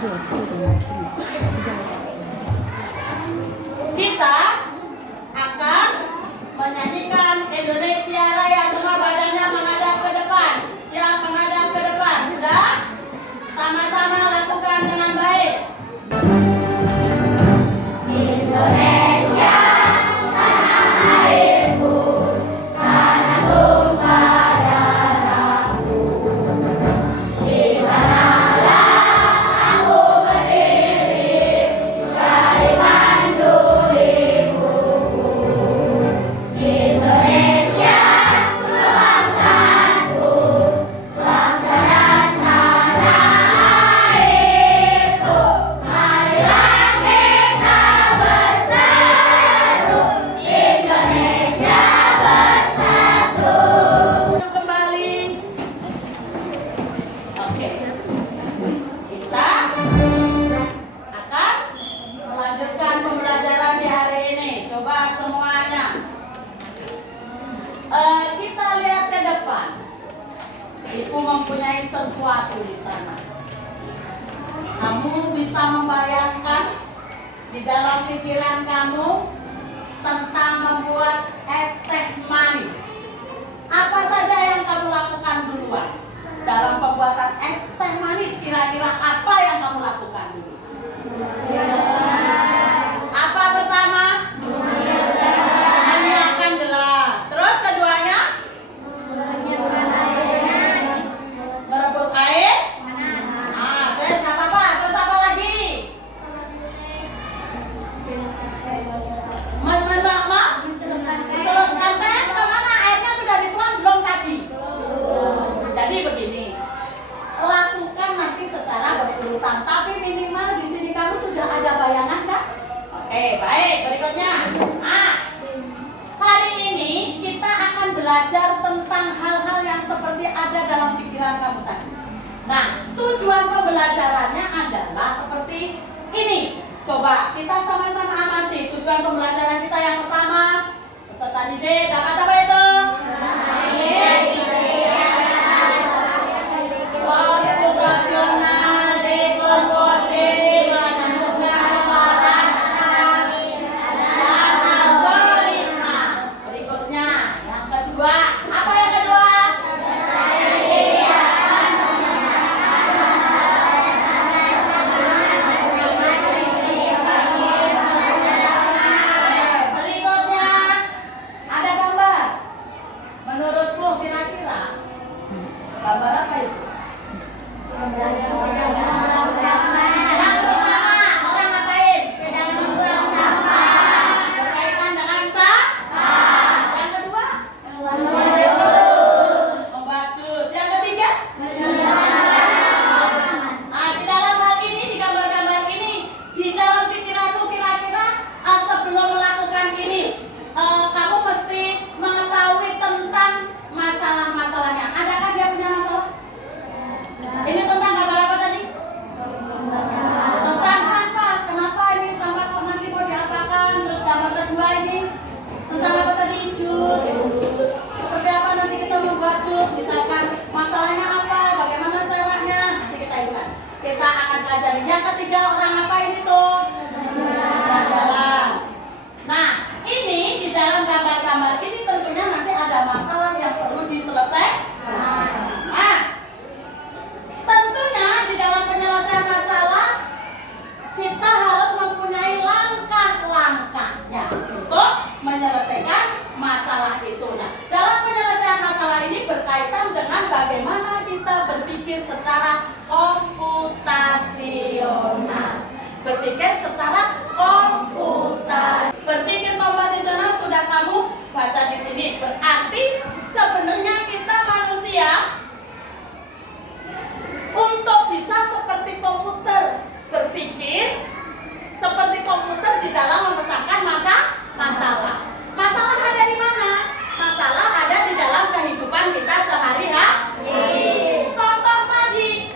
Kita akan menyanyikan Indonesia Raya. Semua badannya menghadap ke depan. Siap menghadap ke depan? Sudah? Sama-sama lakukan dengan baik. Indonesia, tanah airku, tanah tumpah darahku. Di sanalah aku berdiri, dari pandu ibuku. Indonesia, kebangsaanku, bangsa dan tanah airku. Marilah kita berseru, Indonesia bersatu. Kembali. Oke. Kita akan melanjutkan pembelajaran di hari ini. Coba semuanya. Kita lihat ke depan. Ibu mempunyai sesuatu di sana. Kamu bisa membayangkan di dalam pikiran kamu tentang membuat es teh manis. Apa saja yang kamu lakukan duluan dalam pembuatan es teh manis? Kira-kira apa yang kamu lakukan dulu? Apa pertama? Menyiapkan gelas. Terus keduanya? Merebus air? Saya nggak apa-apa. Terus apa lagi? Mencelupkan teh kemana? Airnya sudah dituang belum tadi? Jadi begini, lakukan nanti secara berurutan, tapi minimal di sini kamu sudah ada bayangan kan? Oke, baik. Berikutnya, hari ini kita akan belajar tentang hal-hal yang seperti ada dalam pikiran kamu tadi. Nah, tujuan pembelajarannya adalah seperti ini. Coba kita sama-sama amati tujuan pembelajaran kita yang pertama. Peserta didik dapat apa itu? Operasional, dekomposisi, menemukan kepala dan algoritma. Berikutnya, yang kedua. Apa yang kedua? Berikutnya, ada gambar. Menurutmu kira-kira gambar apa itu? Yang pertama, orang ngapain? Sedang membuang sampah. Berkaitan dengan sampah. Yang kedua? Membacus. Yang ketiga? Di dalam hal ini, di gambar-gambar ini, di dalam pikiranmu kira-kira sebelum melakukan ini, kamu mesti mengetahui tentang masalah-masalahnya. Adakah dia punya masalah? Ini tentang gambar apa tadi? Tentang sampah. Kenapa ini sampah kok nanti mau diapakan? Terus gambar kedua ini tentang apa tadi? Jus. Seperti apa nanti kita membuat jus? Misalkan masalahnya apa? Bagaimana caranya? Nanti kita lihat. Kita akan pelajari. Yang ketiga, orang ngapain itu? Jalan. Nah, ini di dalam gambar-gambar ini tentunya nanti ada masalah yang perlu diselesaikan. Tentunya di dalam penyelesaian masalah kita harus mempunyai langkah-langkahnya untuk menyelesaikan masalah itu. Nah, dalam penyelesaian masalah ini berkaitan dengan bagaimana kita berpikir secara komputasional. Berpikir secara komputasi. Berpikir komputasional sudah kamu baca di sini. Berarti sebenarnya kita manusia untuk bisa seperti komputer berpikir seperti komputer di dalam memecahkan masalah. Masalah ada di mana? Masalah ada di dalam kehidupan kita sehari-hari. Contoh tadi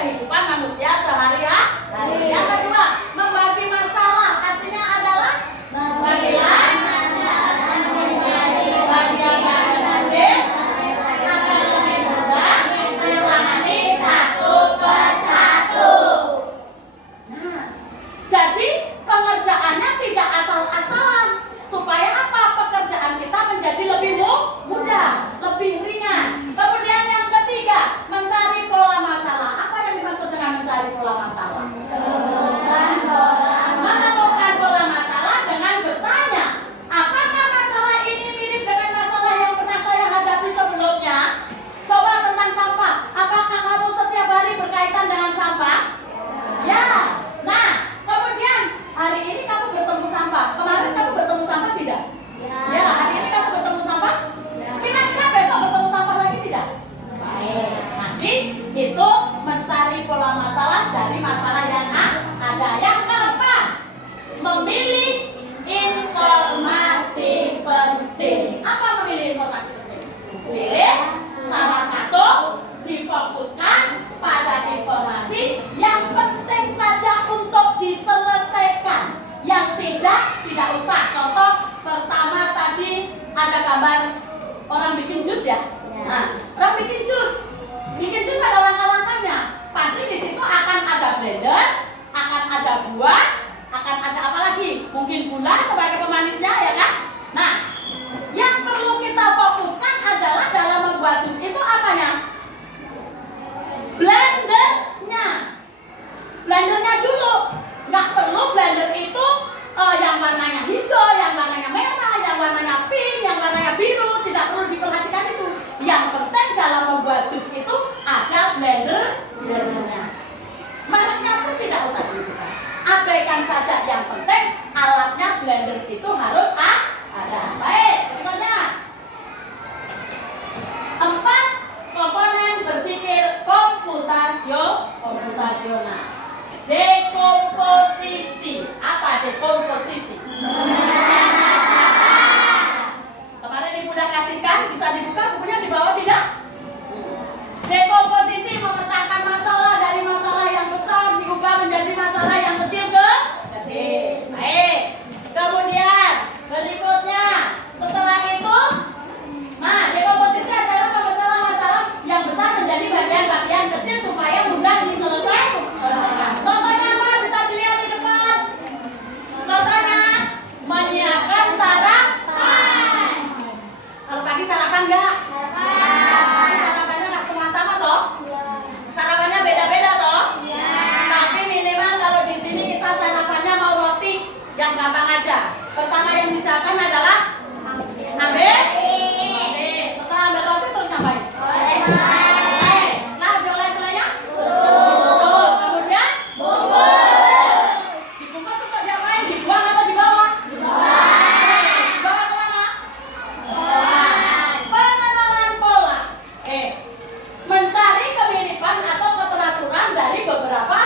kehidupan manusia sehari-hari. Yang kedua, membagi masalah artinya adalah bagilah bagian-bagian kecil agar lebih mudah ditangani satu persatu. Nah, jadi pengerjaannya tidak asal-asalan. Supaya apa? Pekerjaan kita menjadi lebih mudah, lebih ringan. Kemudian yang ketiga, mencari pola masalah. Apa yang dimaksud dengan mencari pola masalah? Menemukan pola masalah dengan bertanya, apakah masalah ini mirip dengan masalah yang pernah saya hadapi sebelumnya? Coba tentang sampah. Apakah kamu setiap hari berkaitan dengan sampah? Ya. Nah, kemudian hari ini kamu bertemu sampah. Kemarin kamu bertemu sampah tidak? Ya. Hari ini kamu bertemu sampah? Kira-kira besok bertemu sampah lagi tidak? Baik. Nanti itu mencari pola masalah dari masalah yang ada. Yang keempat, memilih informasi penting. Apa memilih informasi penting? Pilih salah satu, difokuskan pada informasi yang penting saja untuk diselesaikan. Yang tidak usah. Contoh pertama tadi ada gambar orang bikin jus ya. Nah, orang bikin jus. Bikin jus ada langkah-langkahnya. Pasti di situ akan ada blender, akan ada buah, akan ada apa lagi? Mungkin gula sebagai pemanisnya ya kan? Nah, yang perlu kita fokuskan adalah dalam membuat jus itu apanya? Blendernya. Blendernya dulu. Nggak perlu blender itu yang warnanya hijau, yang warnanya merah, yang warnanya pink, yang warnanya biru. Tidak perlu diperhatikan itu. Yang penting dalam membuat jus itu ada blendernya. Mereknya pun tidak usah dibuka. Abaikan saja, yang penting alatnya blender itu harus ada. Baik, berikutnya. 4. Komponen berpikir komputasional. Dekomposisi. Apa dekomposisi? Kemarin Ibu udah kasihkan, bisa dibuka bukunya di bawah tidak? Dekomposisi memecahkan masalah dari masalah yang besar diubah menjadi masalah yang kecil ke kecil. Baik. Kemudian berikutnya, setelah itu, nah dekomposisi adalah pemecahan masalah yang besar menjadi bagian-bagian kecil supaya mudah diselesaikan. Contohnya apa? Bisa dilihat di depan. Contohnya menyiapkan sarapan. Kalau pagi sarapan enggak? Sarapannya nggak semua sama toh? Sarapannya beda-beda toh? Tapi minimal kalau di sini kita sarapannya mau roti yang gampang aja. Pertama yang disiapkan adalah ambil roti. Setelah ambil roti terus ngapain? Setelah dioles selainya? Kemudian? Dibungkus untuk diapain? Dibuang atau dibawa? Dibawa kemana? Pengenalan pola. Mencari kemiripan atau keteraturan dari beberapa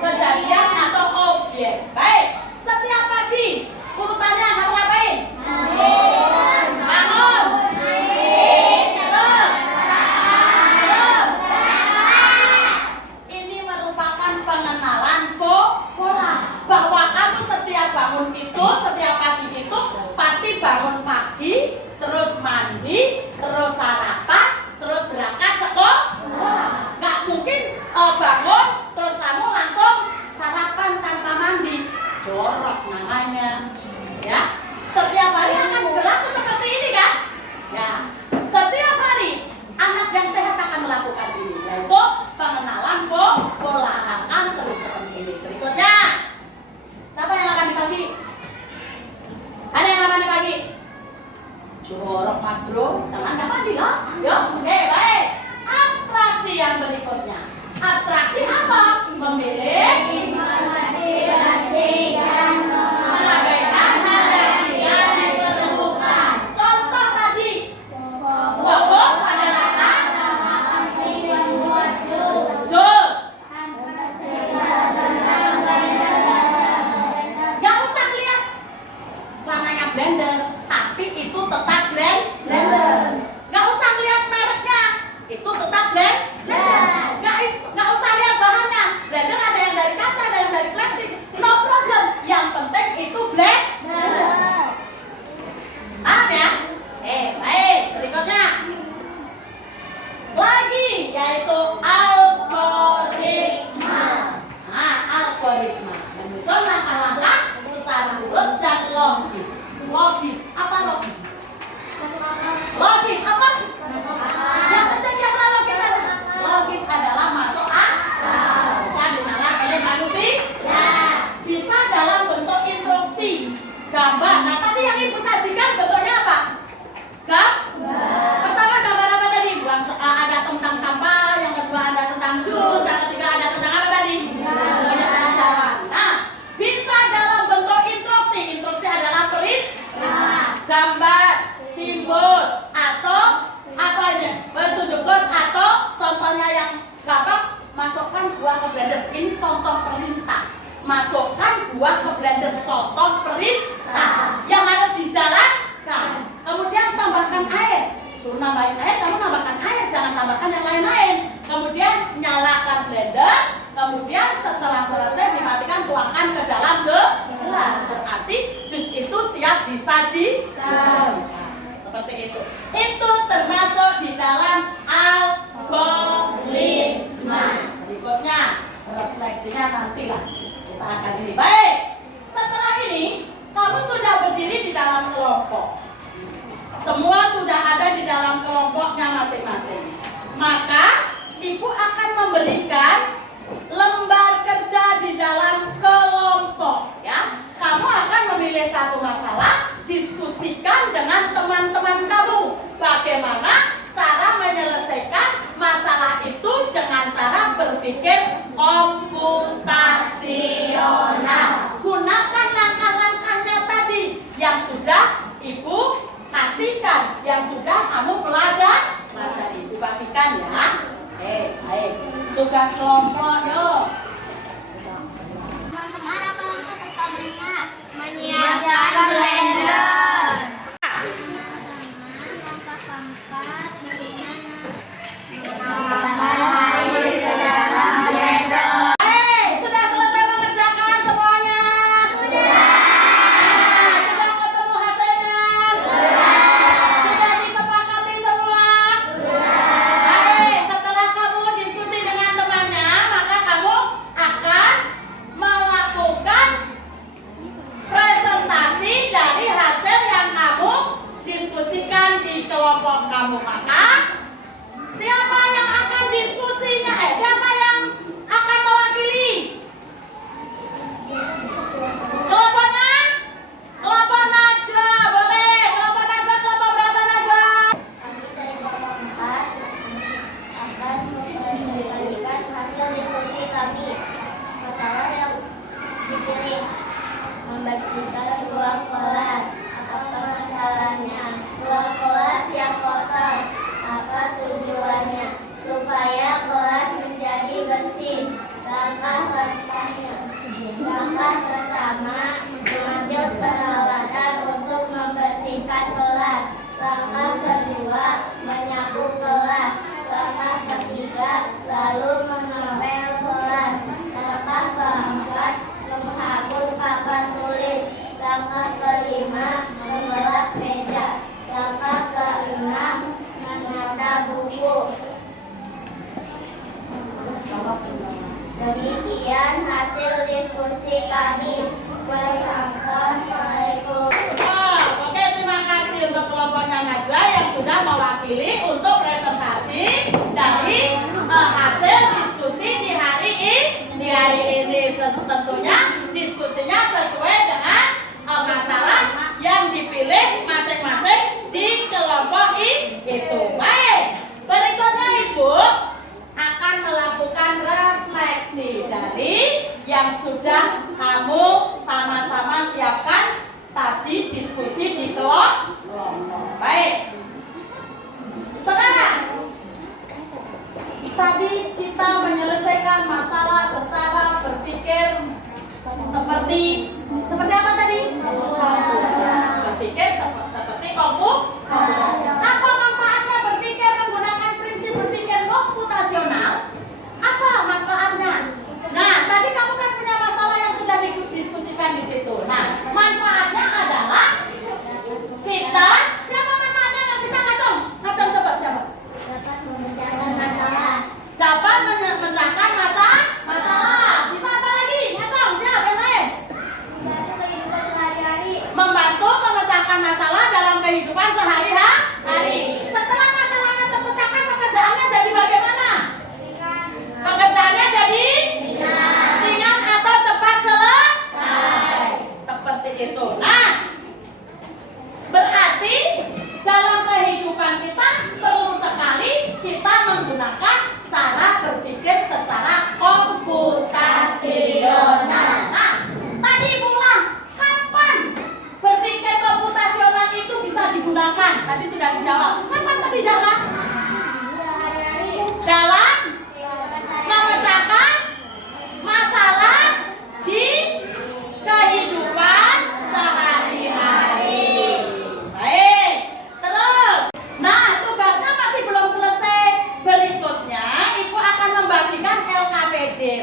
kejadian atau objek. Baik, setiap pagi urutannya kamu ngapain? Bangun. Terus. Ini merupakan pengenalan pola bahwa kamu setiap bangun itu, setiap pagi itu pasti bangun pagi, terus mandi, terus sarapan, terus berangkat sekolah. Nggak mungkin bangun terus kamu langsung sarapan tanpa mandi. Jorok namanya. Ya, setiap hari akan berlaku seperti ini kan? Ya, setiap hari anak yang sehat akan melakukan ini, yaitu pengenalan pola akan terus seperti ini. Berikutnya, siapa yang akan dibagi? Ada yang akan dibagi? Jorok Mas Bro, jangan mandi lah. Yuk, oke, baik. Abstraksi yang berikutnya. Abstraksi apa? Memilih informasi penting dan mengabaikan hal yang tidak diperlukan. Contoh tadi, fokus pada kata jus. Gak usah lihat warnanya blender, tapi itu tetap blender. Gak usah lihat mereknya, itu tetap blender. Gak usah lihat bahan masukkan buah ke blender. Contoh perintah yang harus dijalankan. Kemudian tambahkan air. Suruh nambahin air, kamu tambahkan air, jangan tambahkan yang lain-lain. Kemudian nyalakan blender. Kemudian setelah selesai dimatikan, tuangkan ke dalam gelas. Berarti jus itu siap disajikan. Seperti itu. Itu termasuk di dalam algoritma. Berikutnya refleksinya nantilah kita akan ini. Baik. Setelah ini kamu sudah berdiri di dalam kelompok. Semua sudah ada di dalam kelompoknya masing-masing. Maka ibu akan memberikan lembar kerja di dalam kelompok, ya. Kamu akan memilih satu masalah, diskusikan dengan teman-teman kamu. Bagaimana cara menyelesaikan masalah itu dengan cara berpikir komputasional. Gunakan langkah-langkahnya tadi yang sudah ibu kasihkan, yang sudah kamu pelajari. Ibu bagikan ya. Baik. Tugas kelompok, yuk. Teman-teman, apa langkah pertamanya? Menyiapkan blender. Langkah keempat, menambahkan air ke dalam blender. Sudah selesai mengerjakan semuanya? Sudah. Sudah ketemu hasilnya? Sudah disepakati semua? Baik, setelah kamu diskusi dengan temannya, maka kamu akan melakukan presentasi dari hasil yang kamu diskusikan di kelompok kamu. Maka siapa yang akan diskusinya? Siapa yang akan mewakili? Kelompoknya? Kelompok Najwa, boleh. Kelompok Najwa, kelompok berapa Najwa? Kami dari kelompok 4 akan mempresentasikan hasil diskusi kami. Masalah yang dipilih, membersihkan ruang kelas. Apa masalahnya? Ruang kelas yang kotor. Apa tujuannya? Supaya kelas menjadi bersih. Langkah pertama, mengambil peralatan untuk membersihkan kelas. Langkah kedua, menyapu kelas. Langkah ketiga, lalu mengepel kelas. Langkah keempat, menghapus papan tulis. Langkah kelima, mengelap meja. Langkah keenam, menata buku. Demikian hasil diskusi kami. Wassalamualaikum. Oke, terima kasih untuk kelompoknya Najwa yang sudah mewakili untuk presentasi dari hasil diskusi di hari ini. Tentunya diskusinya sesuai dengan masalah yang dipilih masing-masing di kelompok itu. Baik, berikutnya Ibu akan melakukan refleksi dari yang sudah kamu sama-sama siapkan tadi diskusi di kelompok. Baik. Sekarang tadi kita menyelesaikan masalah secara berpikir seperti apa tadi? Berpikir seperti komputasional. Apa manfaatnya berpikir menggunakan prinsip berpikir komputasional? Apa manfaatnya? Nah, tadi kamu kan punya masalah yang sudah didiskusikan di situ. Nah, manfaatnya adalah kita, siapa manfaatnya yang bisa ngacung? Ngacung coba siapa? Dapat memecahkan masalah. Dapat memecahkan masalah. Bisa apa lagi? Ngacung, siapa yang lain?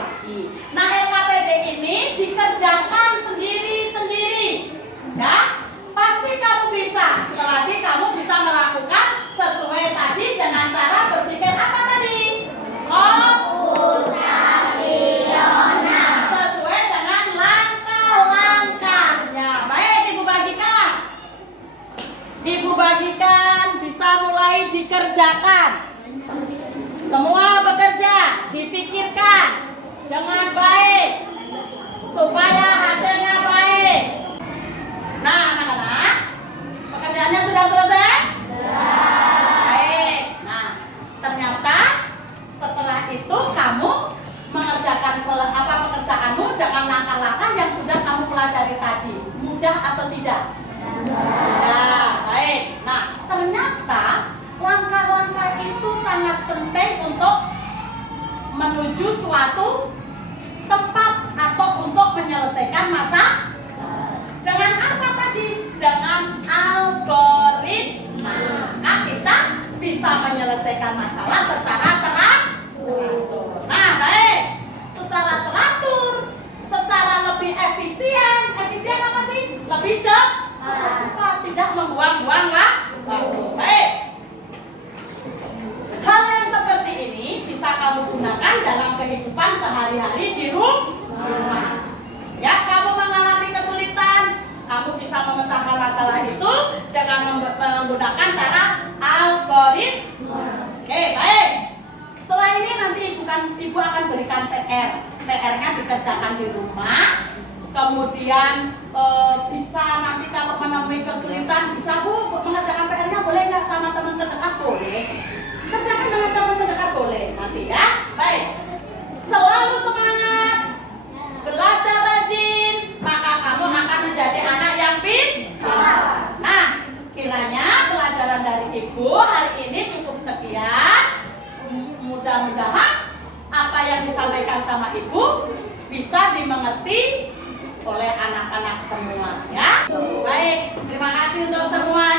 lagi. Nah, LKPD ini dikerjakan sendiri-sendiri. Ya, pasti kamu bisa. Selagi kamu bisa melakukan sesuai tadi dengan cara berpikir apa tadi? Komputasional. Sesuai dengan langkah-langkahnya. Baik, Ibu bagikan. Ibu bagikan bisa mulai dikerjakan. Semua bekerja, dipikirkan dengan baik supaya hasilnya baik. Nah, anak-anak, pekerjaannya sudah selesai? Baik. Nah, ternyata setelah itu kamu mengerjakan pekerjaanmu dengan langkah-langkah yang sudah kamu pelajari tadi. Mudah atau tidak? Mudah. Baik. Nah, ternyata langkah-langkah itu sangat penting untuk menuju suatu tempat atau untuk menyelesaikan masalah. Dengan apa tadi? Dengan algoritma. Maka kita bisa menyelesaikan masalah secara teratur. Nah, baik. Secara teratur, secara lebih efisien. Efisien apa sih? Lebih cepat, tidak membuang-buang waktu. Baik. Hal yang seperti ini bisa kamu gunakan dalam kehidupan sehari-hari di rumah. Ya, kamu mengalami kesulitan, kamu bisa memecahkan masalah itu dengan menggunakan cara algoritma. Oke, baik. Setelah ini nanti ibu akan berikan PR. PR-nya dikerjakan di rumah. Kemudian bisa nanti kalau menemui kesulitan, bisa Bu mengerjakan PR-nya boleh nggak sama teman terdekat? Boleh. Kerjakan dengan teman terdekat boleh nanti ya. Baik. Selalu semangat. Belajar rajin, maka kamu akan menjadi anak yang pintar. Nah, kiranya pelajaran dari Ibu hari ini cukup sekian. Mudah-mudahan apa yang disampaikan sama Ibu bisa dimengerti oleh anak-anak semua ya. Baik, terima kasih untuk semua.